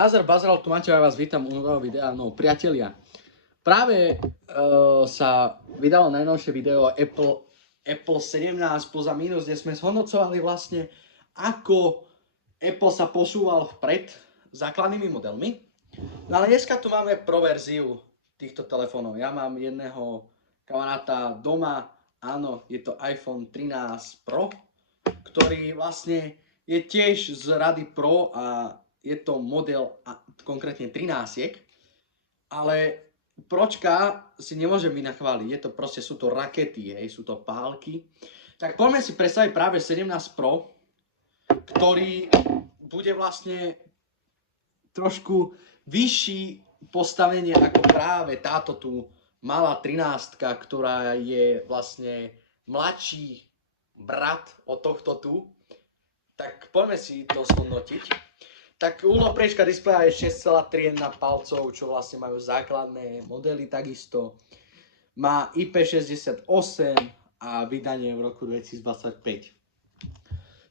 Názor Bazral, tu máte, ja vás vítam u nového videa. No priatelia, práve sa vydalo najnovšie video Apple 17 plus a minus, kde sme zhodnocovali vlastne, ako Apple sa posúval vpred základnými modelmi. No ale dneska tu máme pro verziu týchto telefónov. Ja mám jedného kamaráta doma, áno, je to iPhone 13 Pro, ktorý vlastne je tiež z rady Pro a je to model konkrétne 13, ale Pročka si nemôžem vynachváliť, sú to rakety, sú to pálky. Tak poďme si predstaviť práve 17 Pro, ktorý bude vlastne trošku vyšší postavenie ako práve táto tu malá 13, ktorá je vlastne mladší brat od tohto tu. Tak poďme si to zhodnotiť. Tak úhol priečka displeja je 6,3 palcov, čo vlastne majú základné modely takisto. Má IP68 a vydanie v roku 2025.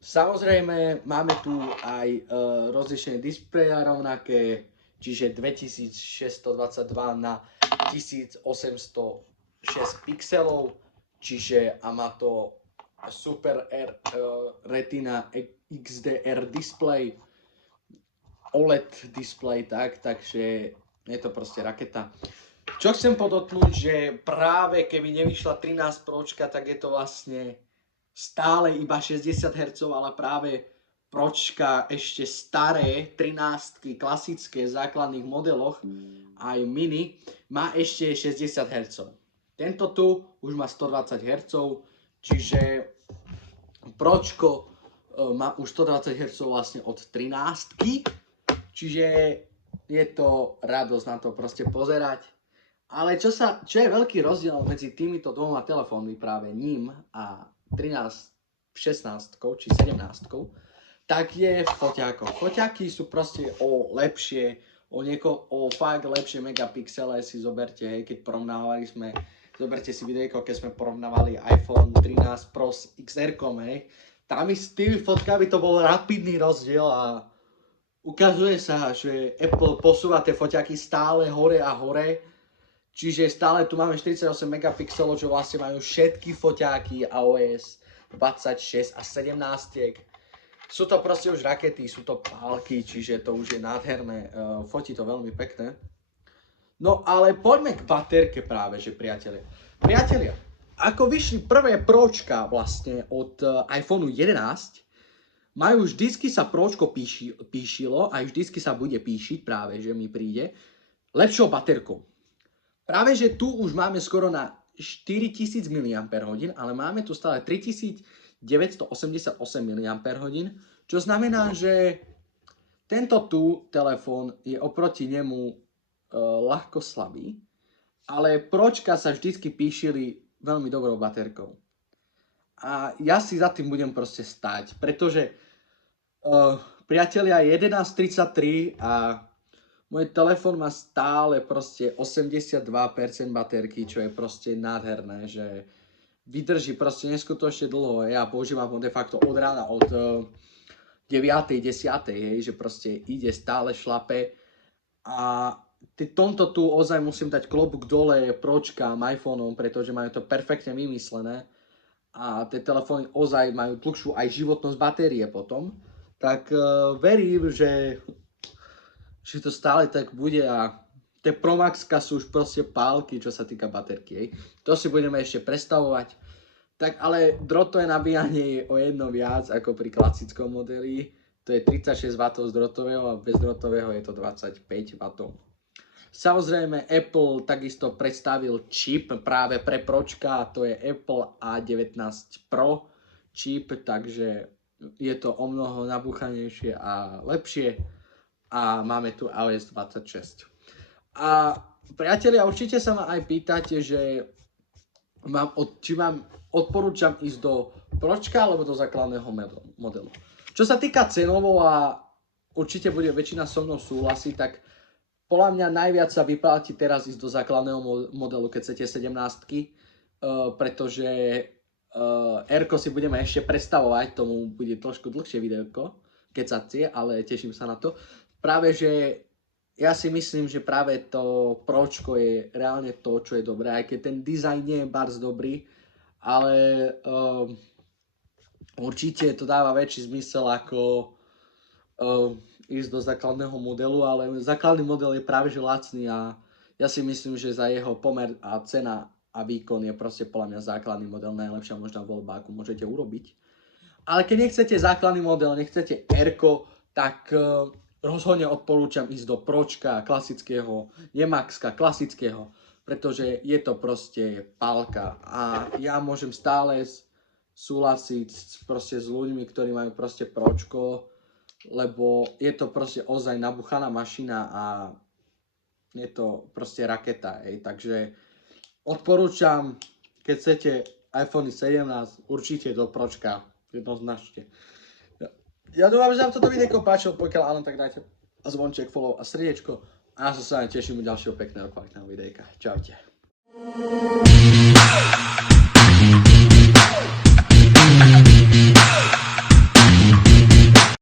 Samozrejme máme tu aj rozlišenie displeja rovnaké, čiže 2622 na 1806 pixelov, čiže a má to Super Retina XDR display, OLED display, takže je to proste raketa. Čo chcem podotknúť, že práve keby nevyšla 13 Pročka, tak je to vlastne stále iba 60 Hz, ale práve Pročka ešte staré 13 klasické v základných modeloch, aj mini, má ešte 60 Hz. Tento tu už má 120 Hz, čiže Pročko má už 120 Hz vlastne od 13. Čiže je to radosť na to proste pozerať. Ale čo je veľký rozdiel medzi týmito dvoma telefónmi, práve ním a 13, 16 či 17, tak je v foťákoch. Foťáky sú proste o fakt lepšie megapixele, si zoberte, keď porovnávali sme, zoberte si videjko, keď sme porovnávali iPhone 13 Pro s XR-kom, tam s tými fotkami to bol rapidný rozdiel a ukazuje sa, že Apple posúva tie foťaky stále hore a hore, čiže stále tu máme 48 megapixelov, čo vlastne majú všetky foťáky iOS 26 a 17. Sú to proste už rakety, sú to pálky, čiže to už je nádherné, fotí to veľmi pekné. No ale poďme k baterke práve, že priatelia. Priatelia, ako vyšli prvé Pročka vlastne od iPhone 11, majú vždycky sa Pročko píšilo a vždycky sa bude píšiť práve, že mi príde, lepšou baterkou. Práve, že tu už máme skoro na 4000 mAh, ale máme tu stále 3988 mAh, čo znamená, že tento tu telefón je oproti nemu ľahko slabý, ale Pročka sa vždycky píšili veľmi dobrou baterkou. A ja si za tým budem proste stáť, pretože priatelia, 11:33 a môj telefón má stále proste 82% baterky, čo je proste nádherné, že vydrží proste neskutočne dlho. Ja používam ho de facto od rána, od 9:00, 10:00, že proste ide stále šlape. A tomto tu ozaj musím dať klobúk dole Pročkám, iPhoneom, pretože majú to perfektne vymyslené. A tie telefóny ozaj majú dlhšiu aj životnosť batérie potom. Tak verím, že to stále tak bude a tie Pro Maxka sú už proste pálky, čo sa týka baterky. To si budeme ešte predstavovať. Tak ale drotové nabíjanie je o jedno viac ako pri klasickom modeli. To je 36 W z drotového a bez drotového je to 25 W. Samozrejme Apple takisto predstavil čip práve pre Pročka, to je Apple A19 Pro čip, takže je to o mnoho nabúchanejšie a lepšie a máme tu iOS 26. A priatelia, určite sa ma aj pýtate, že či vám odporúčam ísť do Pročka alebo do základného modelu. Čo sa týka cenovo a určite bude väčšina so mnou súhlasiť, tak podľa mňa najviac sa vypláti teraz ísť do základného modelu, keď chcete 17, pretože R-ko si budeme ešte predstavovať, tomu bude trošku dlhšie videoko, keď sa chce, ale teším sa na to. práve že ja si myslím, že práve to Pročko je reálne to, čo je dobré, aj keď ten dizajn nie je bardzo dobrý, ale určite to dáva väčší zmysel ako ísť do základného modelu, ale základný model je práve že lacný a ja si myslím, že za jeho pomer a cena a výkon je proste podľa mňa základný model najlepšia možná voľba, akú môžete urobiť. Ale keď nechcete základný model, nechcete R-ko, tak rozhodne odporúčam ísť do Pročka klasického, Nemaxka klasického, pretože je to proste pálka a ja môžem stále súhlasiť proste s ľuďmi, ktorí majú proste Pročko, lebo je to proste ozaj nabuchaná mašina a je to proste raketa, takže odporúčam, keď chcete iPhone 17, určite do Pročka, jednoznačne. Ja dúfam, že vám toto videjko páčilo, pokiaľ áno, tak dajte zvonček, follow a srdiečko a ja sa s vami teším u ďalšieho pekného kvalitného videjka. Čaute.